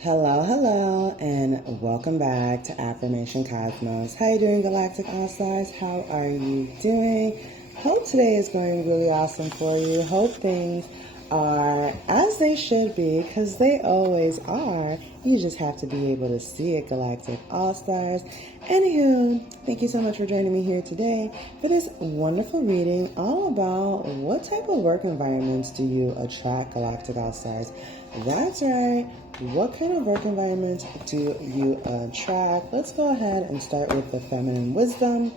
Hello, hello, and welcome back to Affirmation Cosmos. How you doing, Galactic All-Stars? How are you doing? Hope today is going really awesome for you. Hope things are as they should be, because they always are. You just have to be able to see it, Galactic All-Stars. Anywho, thank you so much for joining me here today for this wonderful reading all about what type of work environments do you attract, Galactic All-Stars. That's right. What kind of work environment do you attract? Let's go ahead and start with the Feminine Wisdom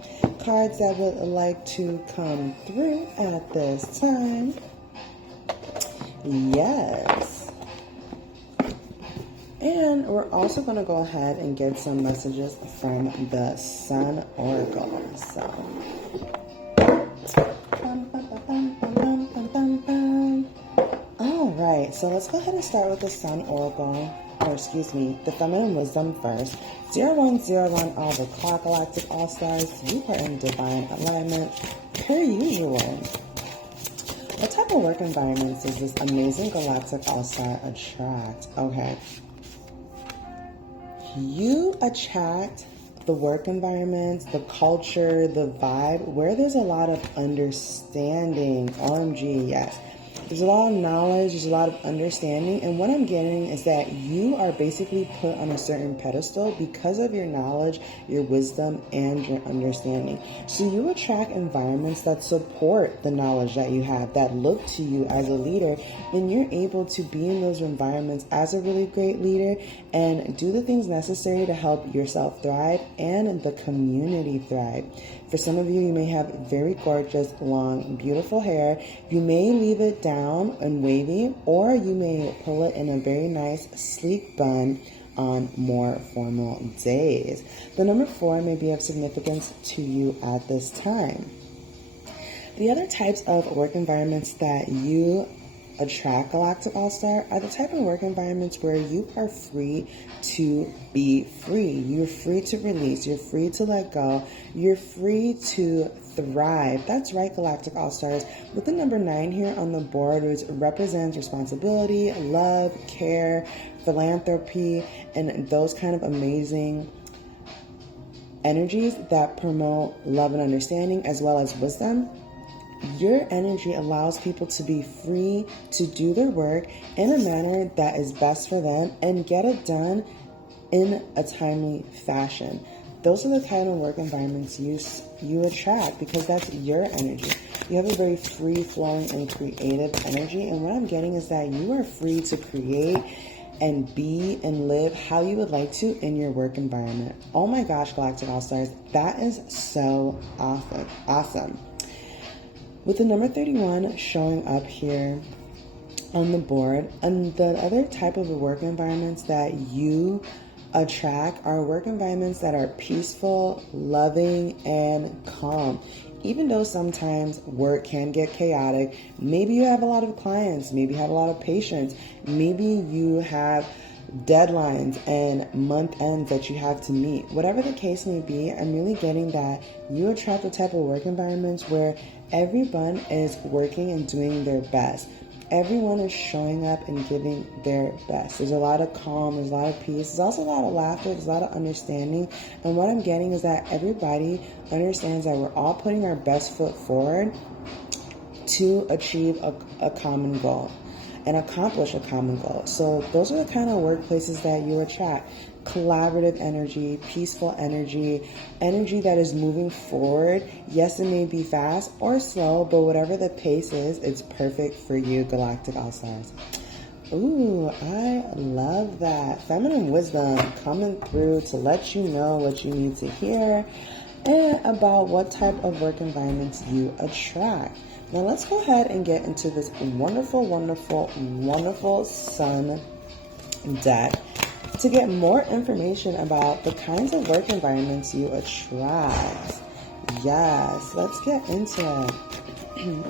cards that would like to come through at this time. Yes. And we're also going to go ahead and get some messages from the Sun Oracle. Alright, so let's go ahead and start with the Sun Oracle, the Feminine Wisdom first. 0101 all the clock, Galactic All-Stars. You are in divine alignment, per usual. What type of work environments does this amazing Galactic All-Star attract? Okay. You attract the work environments, the culture, the vibe, where there's a lot of understanding. OMG, yes. There's a lot of knowledge, there's a lot of understanding, and what I'm getting is that you are basically put on a certain pedestal because of your knowledge, your wisdom, and your understanding. So you attract environments that support the knowledge that you have, that look to you as a leader, and you're able to be in those environments as a really great leader and do the things necessary to help yourself thrive and the community thrive. For some of you, you may have very gorgeous, long, beautiful hair. You may leave it down and wavy, or you may pull it in a very nice, sleek bun on more formal days. The number 4 may be of significance to you at this time. The other types of work environments that you attract, Galactic All-Star, are the type of work environments where you are free to be free. You're free to release. You're free to let go. You're free to thrive. That's right, Galactic All-Stars. With the number 9 here on the board, which represents responsibility, love, care, philanthropy, and those kind of amazing energies that promote love and understanding as well as wisdom. Your energy allows people to be free to do their work in a manner that is best for them and get it done in a timely fashion. Those are the kind of work environments you attract because that's your energy. You have a very free-flowing and creative energy, and what I'm getting is that you are free to create and be and live how you would like to in your work environment. Oh my gosh, Galactic All-Stars, that is so awesome. With the number 31 showing up here on the board, and the other type of work environments that you attract are work environments that are peaceful, loving, and calm. Even though sometimes work can get chaotic, maybe you have a lot of clients, maybe you have a lot of patients, maybe you have deadlines and month ends that you have to meet. Whatever the case may be, I'm really getting that you attract the type of work environments where everyone is working and doing their best. Everyone is showing up and giving their best. There's a lot of calm, there's a lot of peace, there's also a lot of laughter, there's a lot of understanding. And what I'm getting is that everybody understands that we're all putting our best foot forward to achieve a common goal and accomplish a common goal. So those are the kind of workplaces that you attract. Collaborative energy, peaceful energy, energy that is moving forward. Yes, it may be fast or slow, but whatever the pace is, it's perfect for you, Galactic All-Stars. Ooh, I love that. Feminine wisdom coming through to let you know what you need to hear and about what type of work environments you attract. Now let's go ahead and get into this wonderful, wonderful, wonderful Sun deck to get more information about the kinds of work environments you attract. Yes, let's get into it.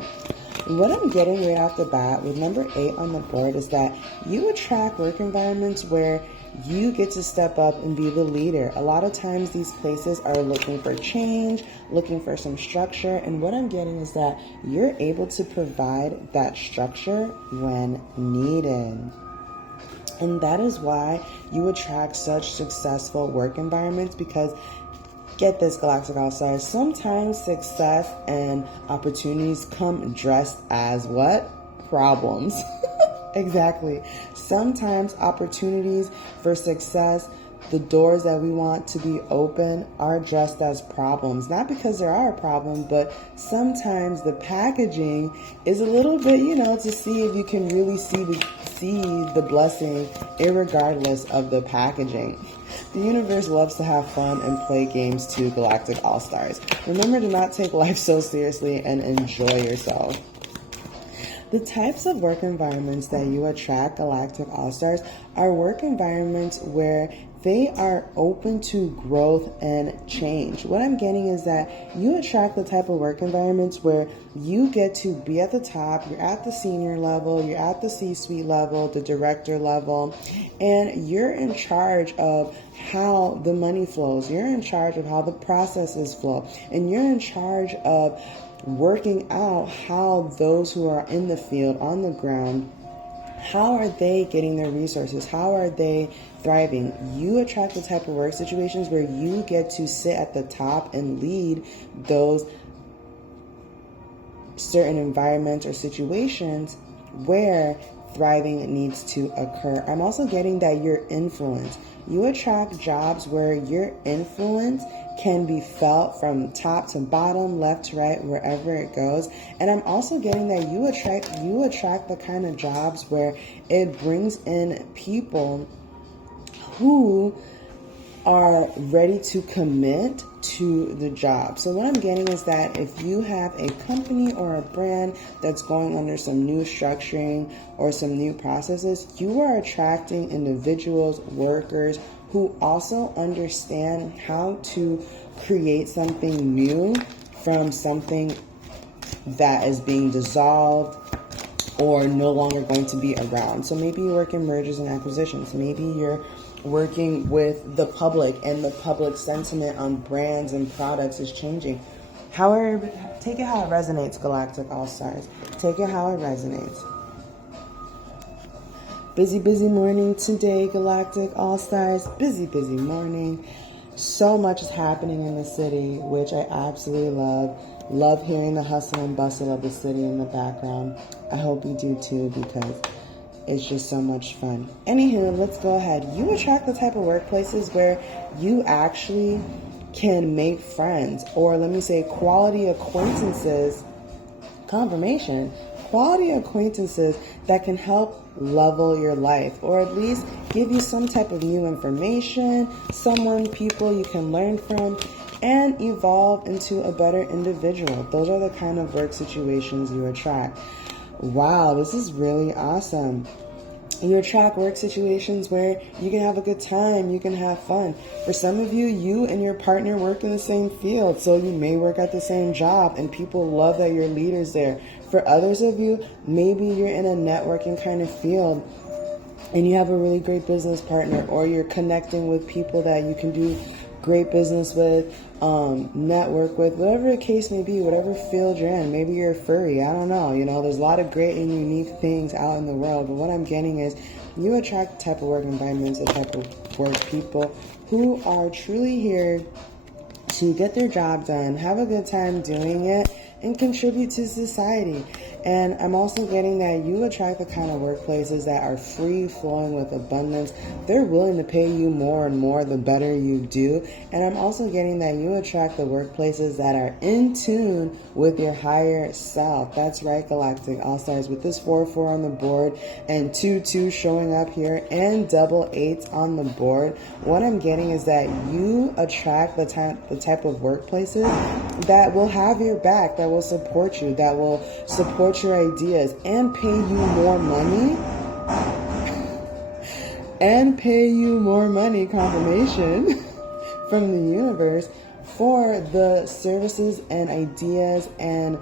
What I'm getting right off the bat with number 8 on the board is that you attract work environments where you get to step up and be the leader. A lot of times these places are looking for change, looking for some structure, and what I'm getting is that you're able to provide that structure when needed. And that is why you attract such successful work environments, because get this, Galactic All-Stars, sometimes success and opportunities come dressed as what? Problems. Exactly. Sometimes opportunities for success, the doors that we want to be open, are dressed as problems. Not because there are a problem, but sometimes the packaging is a little bit, to see if you can really see the blessing irregardless of the packaging. The universe loves to have fun and play games too, Galactic All-Stars. Remember to not take life so seriously and enjoy yourself. The types of work environments that you attract, Galactic All-Stars, are work environments where they are open to growth and change. What I'm getting is that you attract the type of work environments where you get to be at the top, you're at the senior level, you're at the C-suite level, the director level, and you're in charge of how the money flows. You're in charge of how the processes flow, and you're in charge of working out how those who are in the field, on the ground, how are they getting their resources? How are they thriving? You attract the type of work situations where you get to sit at the top and lead those certain environments or situations where thriving needs to occur. I'm also getting that your influence. You attract jobs where your influence can be felt from top to bottom, left to right, wherever it goes. And I'm also getting that you attract the kind of jobs where it brings in people who are ready to commit to the job. So what I'm getting is that if you have a company or a brand that's going under some new structuring or some new processes, you are attracting individuals, workers who also understand how to create something new from something that is being dissolved or no longer going to be around. So maybe you work in mergers and acquisitions. Maybe you're working with the public, and the public sentiment on brands and products is changing. However, take it how it resonates, Galactic All-Stars. Take it how it resonates. Busy morning today, Galactic All-Stars. Busy morning. So much is happening in the city, which I absolutely love. Love hearing the hustle and bustle of the city in the background. I hope you do too, because it's just so much fun. Anywho, let's go ahead. You attract the type of workplaces where you actually can make friends, or let me say quality acquaintances, confirmation, quality acquaintances that can help level your life, or at least give you some type of new information, people you can learn from, and evolve into a better individual. Those are the kind of work situations you attract. Wow, this is really awesome. You attract work situations where you can have a good time, you can have fun. For some of you, you and your partner work in the same field, so you may work at the same job and people love that you're leaders there. For others of you, maybe you're in a networking kind of field and you have a really great business partner, or you're connecting with people that you can do great business with, network with, whatever the case may be, whatever field you're in. Maybe you're a furry, I don't know. There's a lot of great and unique things out in the world, but what I'm getting is you attract the type of work environments, the type of work people who are truly here to get their job done, have a good time doing it, and contribute to society. And I'm also getting that you attract the kind of workplaces that are free flowing with abundance. They're willing to pay you more and more the better you do. And I'm also getting that you attract the workplaces that are in tune with your higher self. That's right, Galactic All-Stars. With this 4-4 on the board and 2-2 showing up here and double 8s on the board, what I'm getting is that you attract the type of workplaces that will have your back, that will support you, that will support your ideas and pay you more money confirmation from the universe for the services and ideas and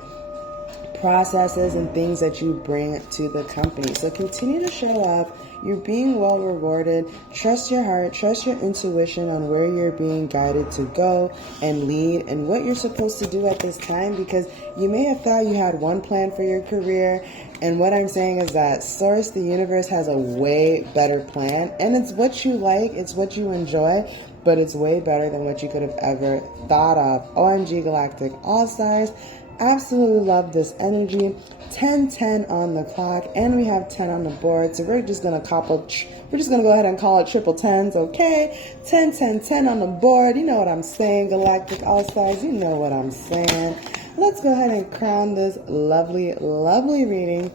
processes and things that you bring to the company. So continue to show up, You're being well rewarded. Trust your heart, trust your intuition on where you're being guided to go and lead and what you're supposed to do at this time, because you may have thought you had one plan for your career. And what I'm saying is that Source, the universe, has a way better plan. And it's what you like, it's what you enjoy, but it's way better than what you could have ever thought of. OMG Galactic All-Stars. Absolutely love this energy. 10-10 on the clock, and we have 10 on the board. So we're just gonna go ahead and call it triple tens, okay? 10-10-10 on the board. You know what I'm saying, Galactic All-Stars. You know what I'm saying. Let's go ahead and crown this lovely, lovely reading.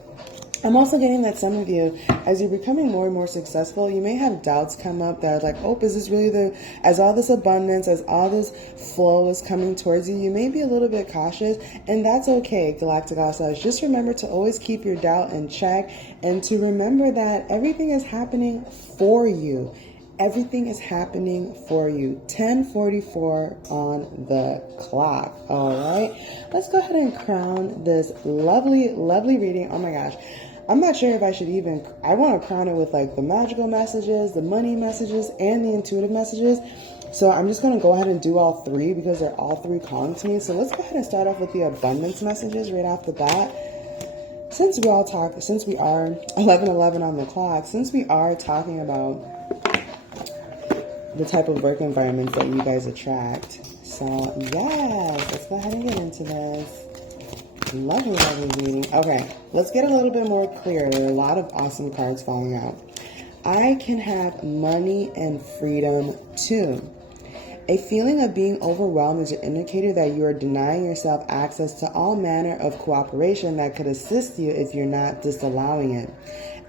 I'm also getting that some of you, as you're becoming more and more successful, you may have doubts come up that are like, oh, is this really as all this abundance, as all this flow is coming towards you, you may be a little bit cautious, and that's okay, Galactic All-Stars. Just remember to always keep your doubt in check, and to remember that everything is happening for you. Everything is happening for you. 10:44 on the clock. All right. Let's go ahead and crown this lovely, lovely reading. Oh my gosh. I'm not sure if I should I want to crown it with like the magical messages, the money messages, and the intuitive messages. So I'm just going to go ahead and do all three because they're all three calling to me. So let's go ahead and start off with the abundance messages right off the bat. Since we are 11:11 on the clock, since we are talking about the type of work environments that you guys attract. So yes, let's go ahead and get into this. Lovely, lovely reading. Okay, let's get a little bit more clear. There are a lot of awesome cards falling out. I can have money and freedom too. A feeling of being overwhelmed is an indicator that you are denying yourself access to all manner of cooperation that could assist you if you're not disallowing it.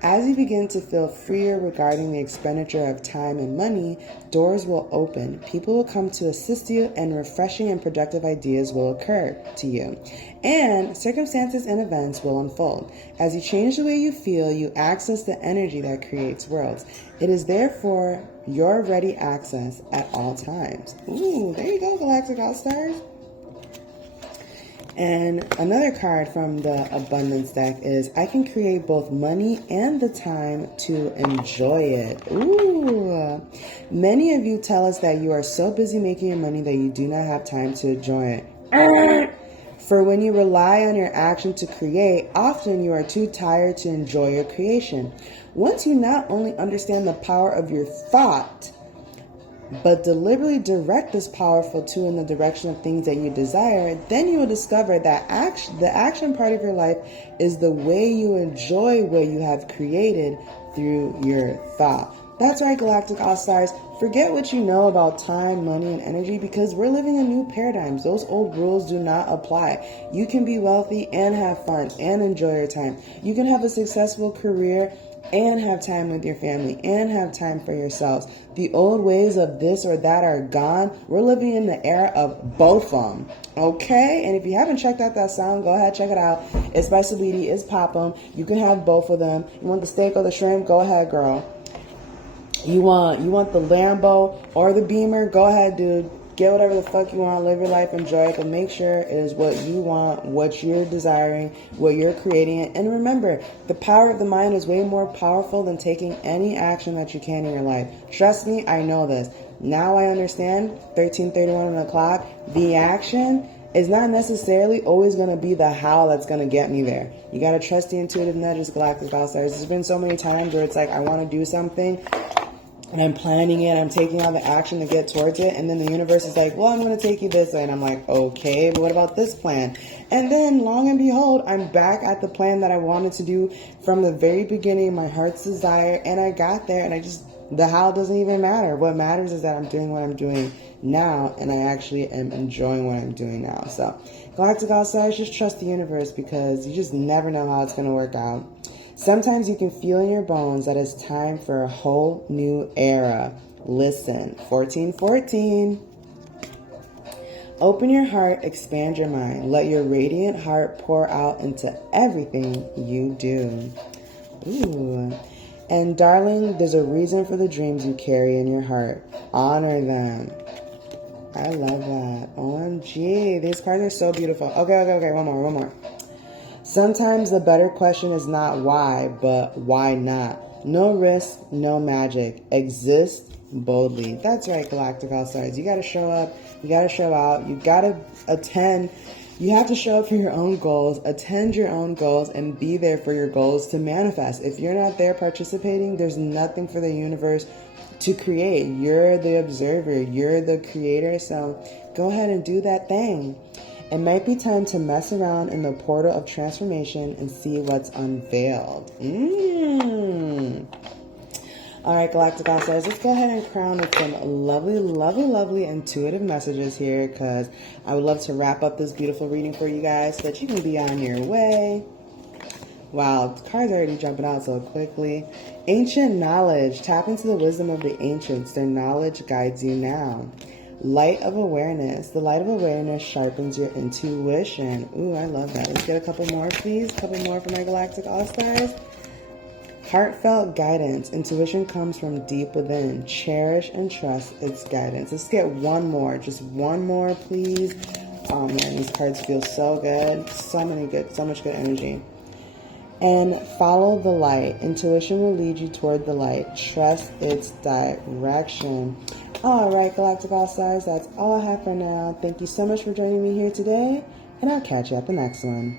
As you begin to feel freer regarding the expenditure of time and money, doors will open, people will come to assist you, and refreshing and productive ideas will occur to you. And circumstances and events will unfold. As you change the way you feel, you access the energy that creates worlds. It is therefore your ready access at all times. Ooh, there you go, Galactic All-Stars. And another card from the abundance deck is I can create both money and the time to enjoy it. Ooh. Many of you tell us that you are so busy making your money that you do not have time to enjoy it. For when you rely on your action to create, often you are too tired to enjoy your creation. Once you not only understand the power of your thought, but deliberately direct this powerful tool in the direction of things that you desire, then you will discover that the action part of your life is the way you enjoy what you have created through your thought. That's right, Galactic All-Stars. Forget what you know about time, money, and energy, because we're living in new paradigms. Those old rules do not apply. You can be wealthy and have fun and enjoy your time. You can have a successful career and have time with your family and have time for yourselves. The old ways of this or that are gone. We're living in the era of both of them. Okay? And if you haven't checked out that song, go ahead, check it out. It's by Saweetie. It's Pop-'em. You can have both of them. You want the steak or the shrimp? Go ahead, girl. You want the Lambo or the Beamer? Go ahead, dude. Get whatever the fuck you want, live your life, enjoy it, but make sure it is what you want, what you're desiring, what you're creating. And remember, the power of the mind is way more powerful than taking any action that you can in your life. Trust me, I know this. Now I understand, 13:31 on the clock, the action is not necessarily always going to be the how that's going to get me there. You got to trust the intuitive nudges, Galactic All-Stars. There's been so many times where it's like, I want to do something, and I'm planning it, I'm taking all the action to get towards it, and then the universe is like, well, I'm going to take you this way, and I'm like, okay, but what about this plan? And then, long and behold, I'm back at the plan that I wanted to do from the very beginning, my heart's desire, and I got there, and the how doesn't even matter. What matters is that I'm doing what I'm doing now, and I actually am enjoying what I'm doing now. So, Galactic All-Stars, just trust the universe, because you just never know how it's going to work out. Sometimes you can feel in your bones that it's time for a whole new era. Listen, 1414. Open your heart, expand your mind. Let your radiant heart pour out into everything you do. Ooh. And darling, there's a reason for the dreams you carry in your heart. Honor them. I love that. OMG. These cards are so beautiful. Okay. One more. Sometimes the better question is not why, but why not? No risk, no magic. Exist boldly. That's right, Galactic All-Stars. You got to show up. You got to show out. You got to attend. You have to show up for your own goals, attend your own goals, and be there for your goals to manifest. If you're not there participating, there's nothing for the universe to create. You're the observer. You're the creator. So go ahead and do that thing. It might be time to mess around in the portal of transformation and see what's unveiled. All right, Galactic All-Stars, let's go ahead and crown with some lovely, lovely, lovely intuitive messages here, because I would love to wrap up this beautiful reading for you guys so that you can be on your way. Wow, the cards are already jumping out so quickly. Ancient knowledge. Tap into the wisdom of the ancients. Their knowledge guides you now. Light of awareness. The light of awareness sharpens your intuition. Ooh, I love that. Let's get a couple more, please. A couple more for my Galactic All-Stars. Heartfelt guidance. Intuition comes from deep within. Cherish and trust its guidance. Let's get one more. Just one more, please. Oh man, these cards feel so good. So much good energy. And follow the light. Intuition will lead you toward the light. Trust its direction. All right, Galactic All-Stars, that's all I have for now. Thank you so much for joining me here today, and I'll catch you at the next one.